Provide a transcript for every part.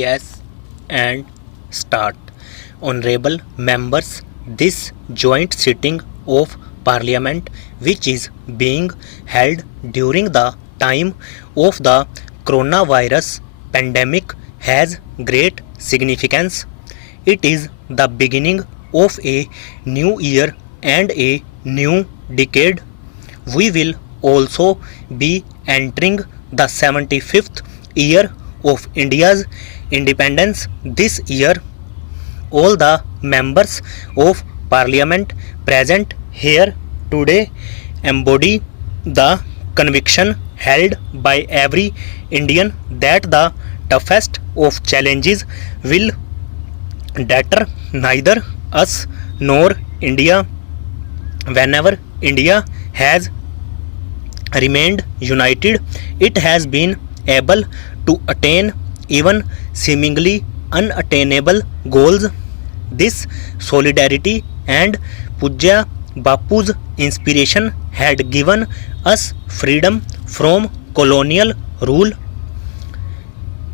Yes, and start. Honorable members, this joint sitting of Parliament, which is being held during the time of the coronavirus pandemic, has great significance. It is the beginning of a new year and a new decade. We will also be entering the 75th year of India's independence this year. All the members of parliament present here today embody the conviction held by every Indian that the toughest of challenges will deter neither us nor India. Whenever India has remained united, it has been able to attain even seemingly unattainable goals. This solidarity and Pujya Bapu's inspiration had given us freedom from colonial rule,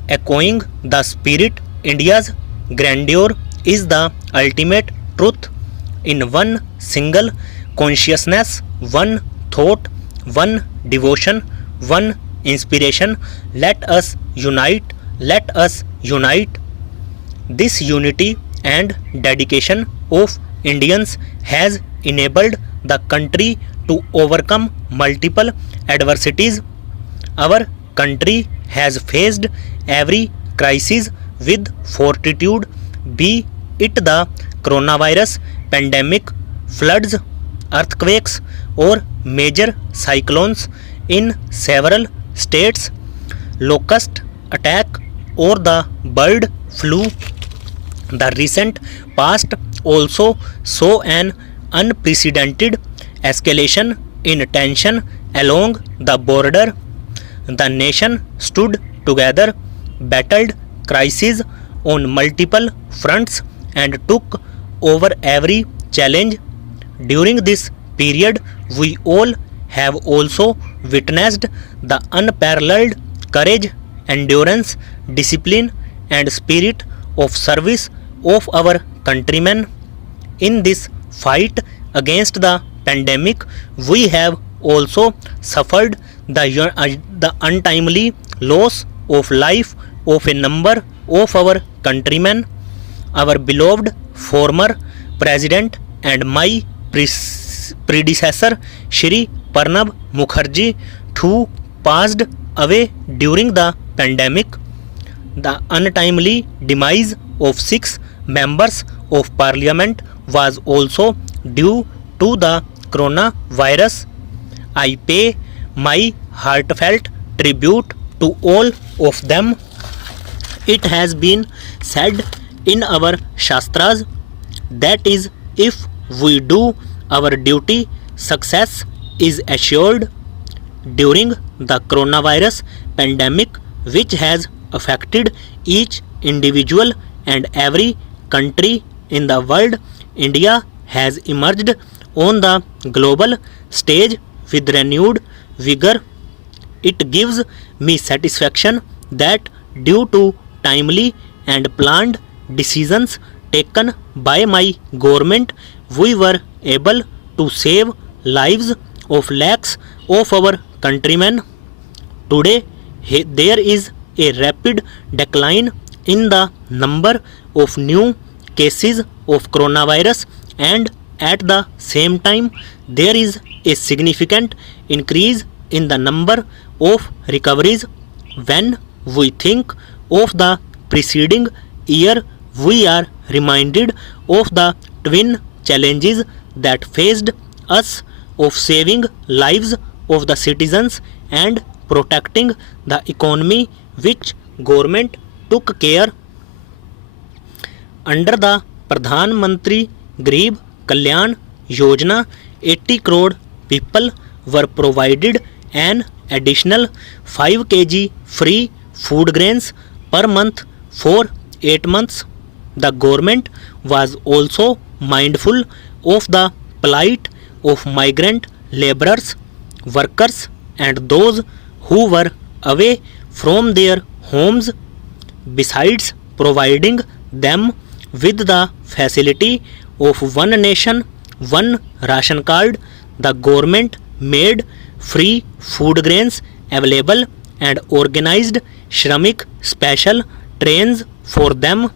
echoing the spirit. India's grandeur is the ultimate truth in one single consciousness, one thought, one devotion, one inspiration. Let us unite, let us unite. This unity and dedication of Indians has enabled the country to overcome multiple adversities. Our country has faced every crisis with fortitude, be it the coronavirus pandemic, floods, earthquakes, or major cyclones in several states, locust attack, or the bird flu. The recent past also saw an unprecedented escalation in tension along the border. The nation stood together, battled crises on multiple fronts, and took over every challenge. During this period, we all have also witnessed the unparalleled courage, endurance, discipline, and spirit of service of our countrymen. In this fight against the pandemic, we have also suffered the untimely loss of life of a number of our countrymen. Our beloved former president and my predecessor Shri Pranab Mukherjee too passed away during the pandemic. The untimely demise of 6 members of parliament was also due to the coronavirus. I pay my heartfelt tribute to all of them. It has been said in our Shastras that is, if we do our duty, success is assured. During the coronavirus pandemic, which has affected each individual and every country in the world, India has emerged on the global stage with renewed vigor. It gives me satisfaction that due to timely and planned decisions taken by my government, we were able to save lives of lakhs of our countrymen. Today, there is a rapid decline in the number of new cases of coronavirus, and at the same time, there is a significant increase in the number of recoveries. When we think of the preceding year, we are reminded of the twin challenges that faced us of saving lives of the citizens and protecting the economy, which government took care. Under the Pradhan Mantri Garib Kalyan Yojana, 80 crore people were provided an additional 5 kg free food grains per month for 8 months. The government was also mindful of the plight of migrant laborers, workers, and those who were away from their homes. Besides providing them with the facility of one nation, one ration card, the government made free food grains available and organized Shramik special trains for them.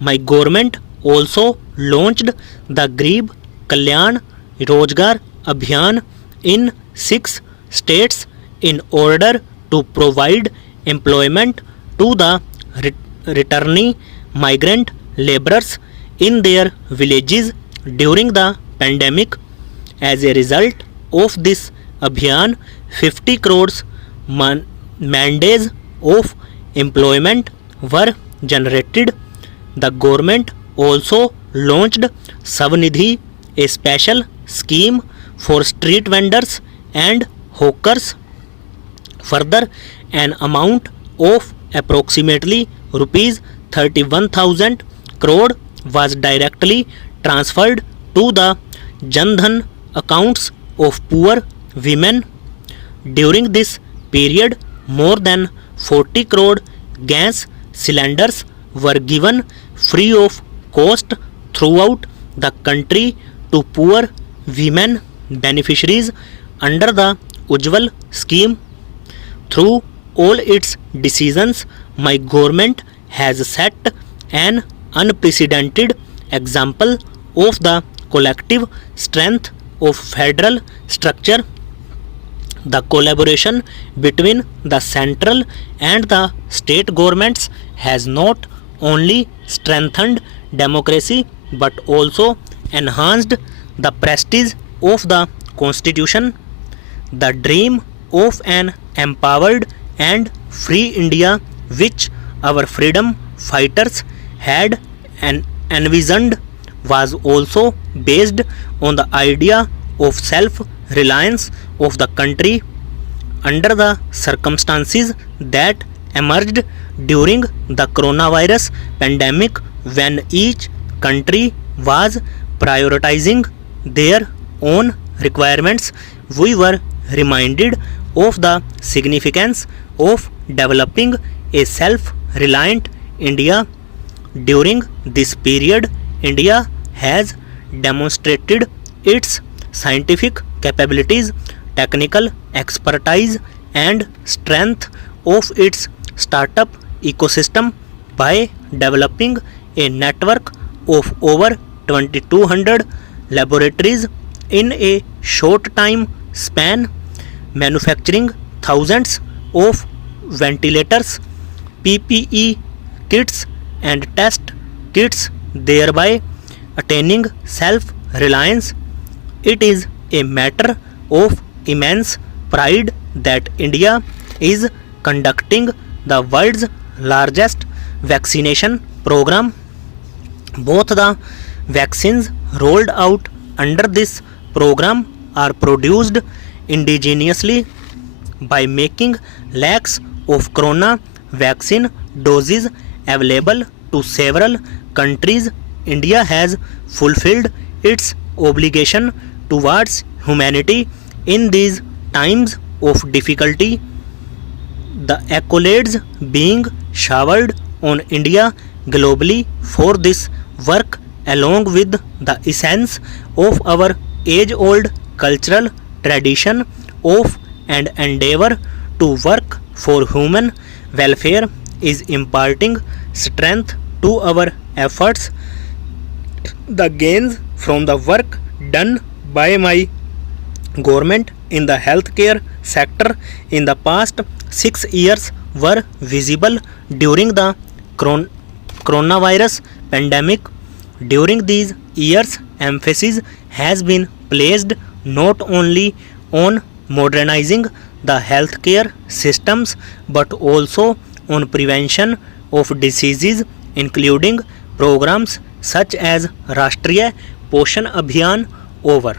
My government also launched the Garib Kalyan Rozgar Abhiyan in 6 states in order to provide employment to the returning migrant laborers in their villages during the pandemic. As a result of this Abhiyan, 50 crores man-days of employment were generated. The government also launched Savnidhi, a special scheme for street vendors and hawkers. Further, an amount of approximately rupees 31,000 crore was directly transferred to the Jan Dhan accounts of poor women. During this period, more than 40 crore gas cylinders were given free of cost throughout the country to poor women beneficiaries under the Ujjwal scheme. Through all its decisions, my government has set an unprecedented example of the collective strength of federal structure. The collaboration between the central and the state governments has not only strengthened democracy but also enhanced the prestige of the Constitution. The dream of an empowered and free India, which our freedom fighters had envisioned, was also based on the idea of self-reliance of the country. Under the circumstances that emerged during the coronavirus pandemic, when each country was prioritizing their own requirements, we were reminded of the significance of developing a self-reliant India. During this period, India has demonstrated its scientific capabilities, technical expertise, and strength of its startup ecosystem by developing a network of over 2200 laboratories in a short time span, manufacturing thousands of ventilators, PPE kits, and test kits, thereby attaining self-reliance. It is a matter of immense pride that India is conducting the world's largest vaccination program. Both the vaccines rolled out under this program are produced indigenously. By making lakhs of corona vaccine doses available to several countries, India has fulfilled its obligation towards humanity in these times of difficulty. The accolades being showered on India globally for this work, along with the essence of our age-old cultural tradition of and endeavor to work for human welfare, is imparting strength to our efforts. The gains from the work done by my government in the healthcare sector in the past 6 years were visible during the coronavirus pandemic. During these years, emphasis has been placed not only on modernizing the healthcare systems but also on prevention of diseases, including programs such as Rashtriya Poshan Abhiyan. Over.